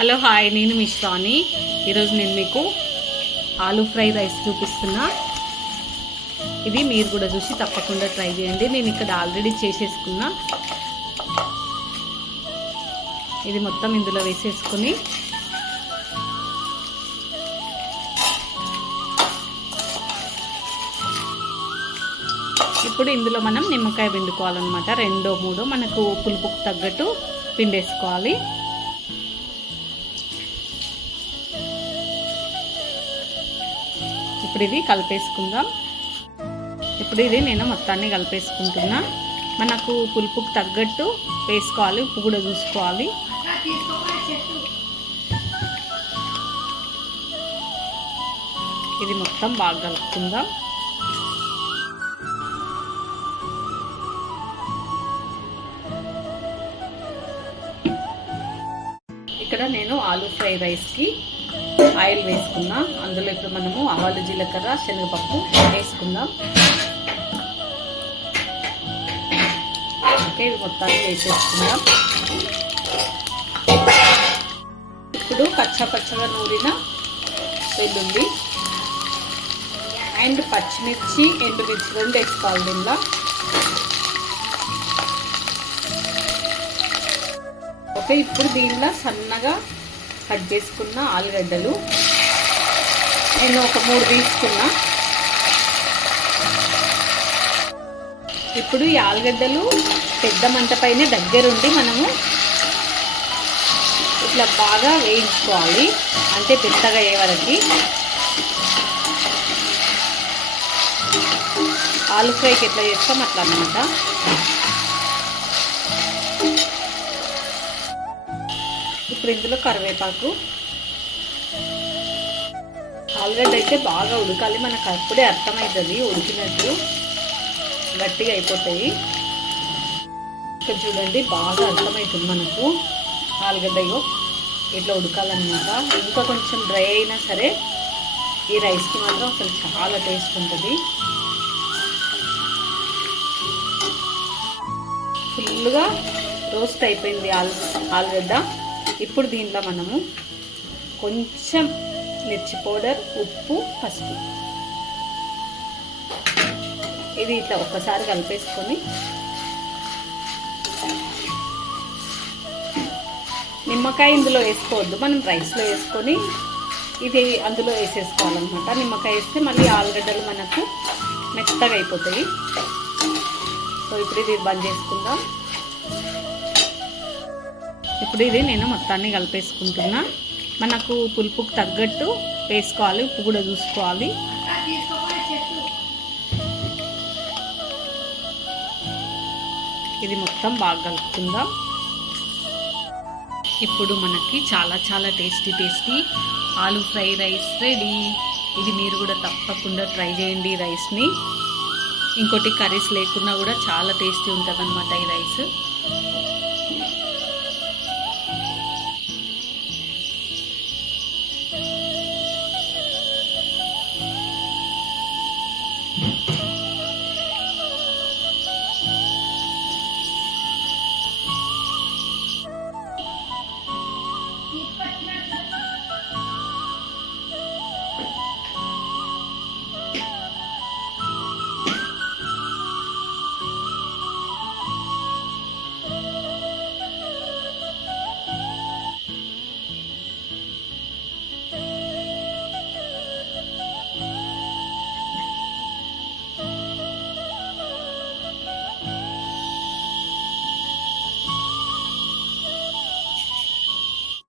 Hello hi. నేను మిశ్రాని ఈరోజు నేను మీకు ఆలూ ఫ్రై రైస్ చూపిస్తున్నా. ఇది మీరు కూడా చూసి తప్పకుండా ట్రై చేయండి. నేను ఇక్కడ ఆల్రెడీ చేసేసుకున్నా. ఇది మొత్తం ఇందులో వేసేసుకుని ఇప్పుడు ఇందులో మనం నిమ్మకాయ పిండుకోవాలన్నమాట. రెండో మూడో మనకు పులుపుకు తగ్గట్టు పిండేసుకోవాలి. ఇప్పుడు ఇది కలిపేసుకుందాం. ఇప్పుడు ఇది నేను మొత్తాన్ని కలిపేసుకుంటున్నా. మనకు పులుపుకు తగ్గట్టు వేసుకోవాలి ఉప్పు కూడా చూసుకోవాలి. ఇది మొత్తం బాగా కలుపుకుందాం. ఇక్కడ నేను ఆలూ ఫ్రై రైస్కి ఆయిల్ వేసుకున్నా. అందులో ఇప్పుడు మనము ఆవాలు జీలకర్ర శనగపప్పు వేసుకుందాం. ఓకే ఇవి మొత్తాన్ని వేసేసుకుందాం. ఇప్పుడు పచ్చ పచ్చగా నూరిన వెల్లుల్లి అండ్ పచ్చిమిర్చి ఎండుమిర్చి రెండు వేసుకోవాలి దీనిలో. ఓకే ఇప్పుడు దీనిలో సన్నగా కట్ చేసుకున్న ఆలుగడ్డలు. నేను ఒక మూడు తీసుకున్నా. ఇప్పుడు ఈ ఆలుగడ్డలు పెద్ద మంట పైన దగ్గరుండి మనము ఇట్లా బాగా వేయించుకోవాలి. అంటే పెద్దగా అయ్యే వరకు. ఆలు ఫ్రైకి ఎట్లా చేస్తాం అట్లా అనమాట ఇప్పుడు ఇందులో కరివేపాకు. ఆలుగడ్డ అయితే బాగా ఉడకాలి. మనకు అప్పుడే అర్థమవుతుంది ఉడికినట్టు. గట్టిగా అయిపోతాయి. ఇక్కడ చూడండి బాగా అర్థమవుతుంది మనకు. ఆలుగడ్డ ఇట్లా ఉడకాలన్నమాట. ఇంకా కొంచెం డ్రై అయినా సరే ఈ రైస్కి మాత్రం అసలు చాలా టేస్ట్ ఉంటుంది. ఫుల్గా రోస్ట్ అయిపోయింది ఆలు ఆలుగడ్డ. ఇప్పుడు దీంట్లో మనము కొంచెం మిర్చి పౌడర్ ఉప్పు పసుపు. ఇది ఇట్లా ఒక్కసారి కలిపేసుకొని నిమ్మకాయ ఇందులో వేసుకోవద్దు. మనం రైస్లో వేసుకొని ఇది అందులో వేసేసుకోవాలన్నమాట. నిమ్మకాయ వేస్తే మళ్ళీ ఆలుగడ్డలు మనకు మెత్తగా అయిపోతాయి. సో ఇప్పుడు ఇది బంద్ చేసుకుందాం. ఇప్పుడు ఇది నేను మొత్తాన్ని కలిపేసుకుంటున్నా. మనకు పులుపుకు తగ్గట్టు వేసుకోవాలి ఉప్పు కూడా చూసుకోవాలి. ఇది మొత్తం బాగా కలుపుకుందాం. ఇప్పుడు మనకి చాలా చాలా tasty tasty aloo fry rice ready. ఇది మీరు కూడా తప్పకుండా ట్రై చేయండి రైస్ని. ఇంకోటి కర్రీస్ లేకున్నా కూడా చాలా టేస్టీ ఉంటుంది ఈ రైస్. Mm-hmm.